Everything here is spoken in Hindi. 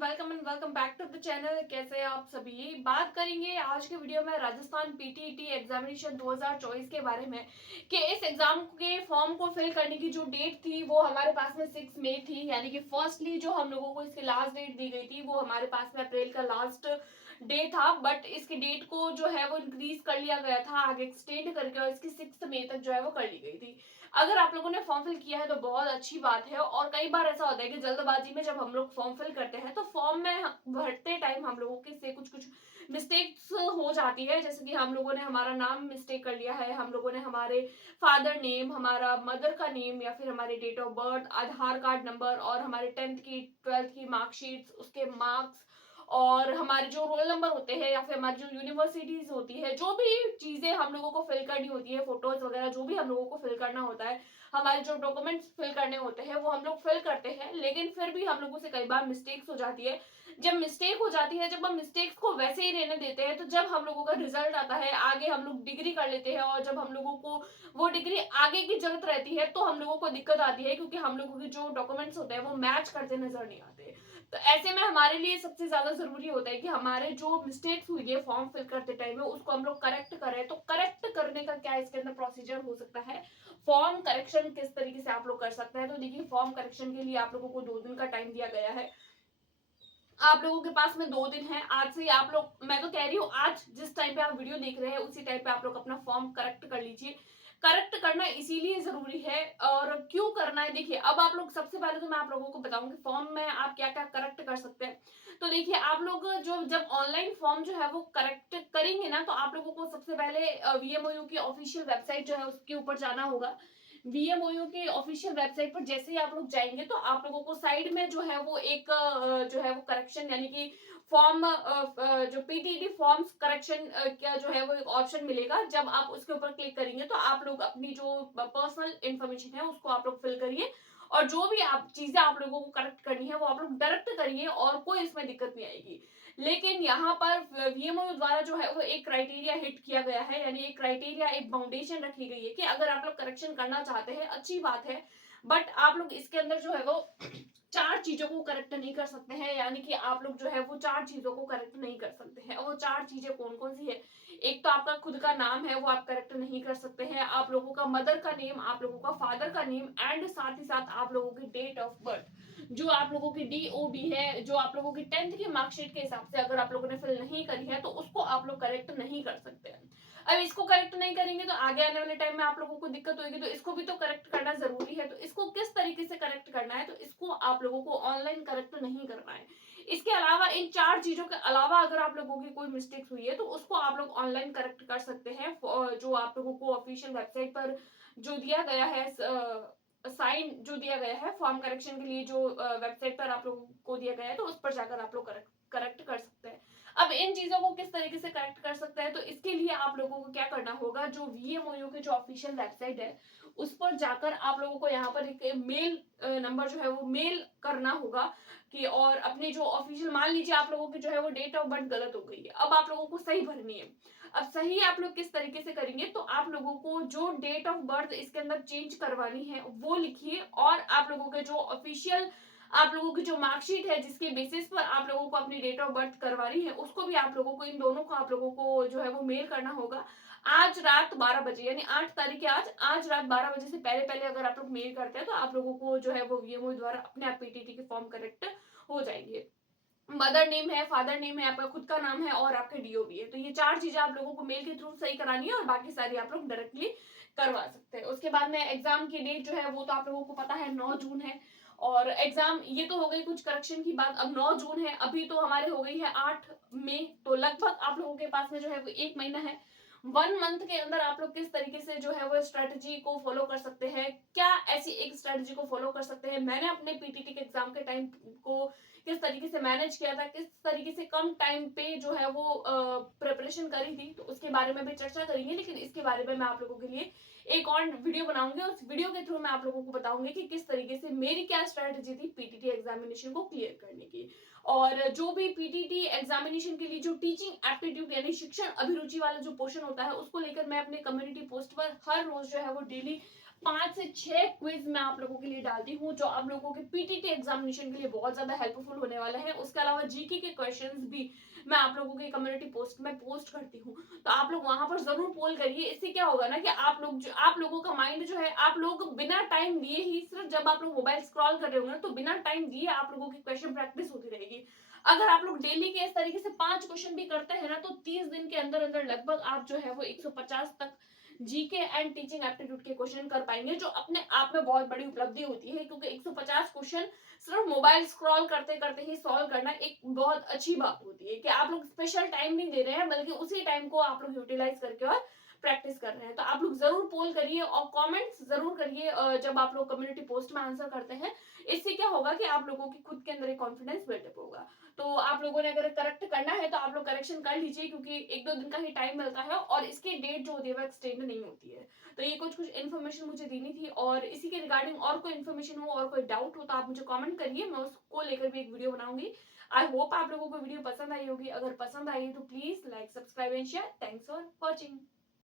And welcome back to the channel. कैसे हैं आप सभी। बात करेंगे आज के वीडियो में राजस्थान पीटीईटी एग्जामिनेशन 2024 के बारे में कि इस एग्जाम के फॉर्म को फिल करने की जो डेट थी वो हमारे पास में 6 मई थी, यानी कि फर्स्टली जो हम लोगों को इसकी लास्ट डेट दी गई थी वो हमारे पास में अप्रैल का लास्ट डे था, बट इसकी डेट को जो है वो इंक्रीज कर लिया गया था, आगे एक्सटेंड करके, और इसकी 6 मई तक जो है वो कर ली गई थी। अगर आप लोगों ने फॉर्म फिल किया है तो बहुत अच्छी बात है। और कई बार ऐसा होता है कि जल्दबाजी में जब हम लोग फॉर्म फिल करते हैं तो फॉर्म में भरते टाइम हम लोगों के से कुछ कुछ मिस्टेक्स हो जाती है, जैसे कि हम लोगों ने हमारा नाम मिस्टेक कर लिया है, हम लोगों ने हमारे फादर नेम, हमारा मदर का नेम, या फिर हमारे date of birth, Aadhaar card number, और हमारे 10th की 12th की मार्कशीट, उसके मार्क्स, और हमारे जो रोल नंबर होते हैं, या फिर हमारी जो यूनिवर्सिटीज होती है, जो भी चीजें हम लोगों को फिल करनी होती है, फोटोज वगैरह जो भी हम लोगों को फिल करना होता है, हमारे जो डॉक्यूमेंट्स फिल करने होते हैं वो हम लोग फिल करते हैं, लेकिन फिर भी हम लोगों से कई बार मिस्टेक्स हो जाती है। जब मिस्टेक हो जाती है, जब हम मिस्टेक्स को वैसे ही रहने देते हैं, तो जब हम लोगों का रिजल्ट आता है, आगे हम लोग डिग्री कर लेते हैं, और जब हम लोगों को वो डिग्री आगे की जरूरत रहती है तो हम लोगों को दिक्कत आती है, क्योंकि हम लोगों के जो डॉक्यूमेंट्स होते हैं वो मैच करते नजर नहीं आते। तो ऐसे में हमारे लिए सबसे ज्यादा जरूरी होता है कि हमारे जो मिस्टेक्स हुई है फॉर्म फिल करते टाइम में उसको हम लोग करेक्ट करें। तो करेक्ट करने का क्या इसके अंदर प्रोसीजर हो सकता है, फॉर्म करेक्शन किस तरीके से आप लोग कर सकते हैं। तो देखिए, फॉर्म करेक्शन के लिए आप लोगों को 2 दिन का टाइम दिया गया है। आप लोगों के पास में 2 दिन है, आज से आप लोग, मैं तो कह रही हूँ आज जिस टाइम पे आप वीडियो देख रहे हैं उसी टाइम पे आप लोग अपना फॉर्म करेक्ट कर लीजिए। करेक्ट करना इसीलिए जरूरी है, और क्यों करना है देखिए। अब आप लोग, सबसे पहले तो मैं आप लोगों को बताऊंगी फॉर्म में आप क्या क्या करेक्ट कर सकते हैं। तो देखिए, आप लोग जो जब ऑनलाइन फॉर्म जो है वो करेक्ट करेंगे ना, तो आप लोगों को सबसे पहले वीएमओयू की ऑफिशियल वेबसाइट जो है उसके ऊपर जाना होगा। वीएमओयू की ऑफिशियल वेबसाइट पर जैसे ही आप लोग जाएंगे तो आप लोगों को साइड में जो है वो एक जो है वो करेक्शन, यानी कि फॉर्म, जो पीटीटी फॉर्म्स करेक्शन क्या जो है वो एक ऑप्शन मिलेगा। जब आप उसके ऊपर क्लिक करेंगे तो आप लोग अपनी जो पर्सनल इंफॉर्मेशन है उसको आप लोग फिल करिए, और जो भी आप चीजें आप लोगों को करेक्ट करनी है वो आप लोग डायरेक्ट करिए, और कोई इसमें दिक्कत नहीं आएगी। लेकिन यहाँ पर वीएमओ द्वारा जो है वो एक क्राइटेरिया हिट किया गया है, यानी एक क्राइटेरिया, एक फाउंडेशन रखी गई है कि अगर आप लोग करेक्शन करना चाहते हैं अच्छी बात है, बट आप लोग इसके अंदर जो है वो 4 चीजों को करेक्ट नहीं कर सकते हैं, यानी कि आप लोग जो है वो 4 चीजों को करेक्ट नहीं कर सकते हैं। और वो 4 चीजें कौन कौन सी है। एक तो आपका खुद का नाम है वो आप करेक्ट नहीं कर सकते हैं, आप लोगों का मदर का नेम, आप लोगों का फादर का नेम, एंड साथ ही साथ आप लोगों की डेट ऑफ बर्थ, जो आप लोगों की डीओबी है, जो आप लोगों की 10th की मार्कशीट के हिसाब से अगर आप लोगों ने फिल नहीं करी है तो उसको आप लोग करेक्ट नहीं कर सकते हैं। अब इसको करेक्ट नहीं करेंगे तो आगे आने वाले टाइम में आप लोगों को दिक्कत होगी, तो इसको भी तो करेक्ट करना जरूरी है। तो इसको किस तरीके से करेक्ट करना है, तो इसको आप लोगों को ऑनलाइन करेक्ट नहीं करना है। इसके अलावा, इन 4 चीजों के अलावा अगर आप लोगों की कोई मिस्टेक हुई है तो उसको आप लोग ऑनलाइन करेक्ट कर सकते हैं। जो आप लोगों को ऑफिशियल वेबसाइट पर जो दिया गया है, साइन जो दिया गया है फॉर्म करेक्शन के लिए, जो वेबसाइट पर आप लोगों को दिया गया है, तो उस पर जाकर आप लोग करेक्ट कर सकते हैं। अब इन चीजों को किस तरीके से करेक्ट कर सकते हैं, तो इसके लिए आप लोगों को क्या करना होगा, जो वीएमओयू की जो ऑफिशियल वेबसाइट है उस पर जाकर आप लोगों को यहाँ पर एक मेल नंबर जो है वो मेल करना होगा कि, और अपनी जो ऑफिशियल, मान लीजिए आप लोगों की जो है वो डेट ऑफ बर्थ गलत हो गई है, अब आप लोगों को सही भरनी है। अब सही आप लोग किस तरीके से करेंगे, तो आप लोगों को जो डेट ऑफ बर्थ इसके अंदर चेंज करवानी है वो लिखिए, और आप लोगों के जो ऑफिशियल, आप लोगों की जो मार्कशीट है जिसके बेसिस पर आप लोगों को अपनी डेट ऑफ बर्थ करवानी है, उसको भी आप लोगों को, इन दोनों को आप लोगों को जो है वो मेल करना होगा। आज रात 12 बजे, यानी 8 तारीख है आज रात 12 बजे से पहले पहले अगर आप लोग मेल करते हैं तो आप लोगों को जो है वो वीएमओ द्वारा अपने आप पीटीटी के फॉर्म करेक्ट हो जाएंगे। मदर नेम है, फादर नेम है, आपका खुद का नाम है, और आपके डीओबी है, तो ये 4 चीजें आप लोगों को मेल के थ्रू सही करानी है, और बाकी सारी आप लोग डायरेक्टली करवा सकते हैं। उसके बाद में एग्जाम की डेट जो है वो तो आप लोगों को पता है 9 जून है। और एग्जाम, ये तो हो गई कुछ करेक्शन की बात। अब 9 जून है, अभी तो हमारे हो गई है 8 मई, तो लगभग आप लोगों के पास में जो है वो 1 महीना है। 1 मंथ के अंदर आप लोग किस तरीके से जो है वो स्ट्रेटजी को फॉलो कर सकते हैं, क्या ऐसी एक स्ट्रेटजी को फॉलो कर सकते हैं। मैंने अपने पीटीटी के एग्जाम के टाइम को किस तरीके से मैनेज किया था, किस तरीके से कम टाइम पे जो है वो प्रिपरेशन करी थी, तो उसके बारे में भी चर्चा करेंगे। लेकिन इसके बारे में मैं आप लोगों के लिए एक और वीडियो बनाऊंगी, उस वीडियो के थ्रू मैं आप लोगों को बताऊंगी कि किस तरीके से मेरी क्या स्ट्रेटजी थी पीटीटी एग्जामिनेशन को क्लियर करने की। और जो भी पीटीटी एग्जामिनेशन के लिए जो टीचिंग एप्टीट्यूड यानी शिक्षण अभिरुचि वाला जो पोर्शन होता है उसको लेकर मैं अपने कम्युनिटी पोस्ट पर हर रोज जो है वो डेली 5 से 6 क्विज मैं आप लोगों के लिए डालती हूँ जो आप लोगों के पीटीटी एग्जामिनेशन के लिए बहुत ज्यादा हेल्पफुल होने वाले हैं। उसके अलावा जीके के क्वेश्चंस भी मैं आप लोगों के कम्युनिटी पोस्ट में पोस्ट करती हूँ, तो आप लोग वहां पर जरूर पोल करिए। इससे क्या होगा ना कि आप लोगों का माइंड जो है, आप लोग बिना टाइम दिए ही, सिर्फ जब आप लोग मोबाइल स्क्रॉल कर रहे होंगे ना, तो बिना टाइम दिए आप लोगों की क्वेश्चन प्रैक्टिस होती रहेगी। अगर आप लोग डेली के इस तरीके से 5 क्वेश्चन भी करते हैं ना, तो 30 दिन के अंदर अंदर लगभग आप जो है वो 150 तक जीके एंड टीचिंग एप्टीट्यूड के क्वेश्चन कर पाएंगे, जो अपने आप में बहुत बड़ी उपलब्धि होती है। क्योंकि 150 क्वेश्चन सिर्फ मोबाइल स्क्रॉल करते करते ही सॉल्व करना एक बहुत अच्छी बात होती है, कि आप लोग स्पेशल टाइम नहीं दे रहे हैं, बल्कि उसी टाइम को आप लोग यूटिलाइज करके और प्रैक्टिस कर रहे हैं। तो आप लोग जरूर पोल करिए और कमेंट्स जरूर करिए जब आप लोग कम्युनिटी पोस्ट में आंसर करते हैं। इससे क्या होगा कि आप लोगों की खुद के अंदर एक कॉन्फिडेंस बिल्डअप होगा। तो आप लोगों ने अगर करेक्ट करना है तो आप लोग करेक्शन कर लीजिए, क्योंकि 1-2 दिन का ही टाइम मिलता है और इसकी डेट जो होती है वो एक्सटेंड नहीं होती है। तो ये कुछ इन्फॉर्मेशन मुझे देनी थी, और इसी के रिगार्डिंग और कोई इन्फॉर्मेशन हो और कोई डाउट हो तो आप मुझे कमेंट करिए, मैं उसको लेकर भी एक वीडियो बनाऊंगी। आई होप आप लोगों को वीडियो पसंद आई होगी। अगर पसंद आई तो please like, subscribe and share. Thanks for watching.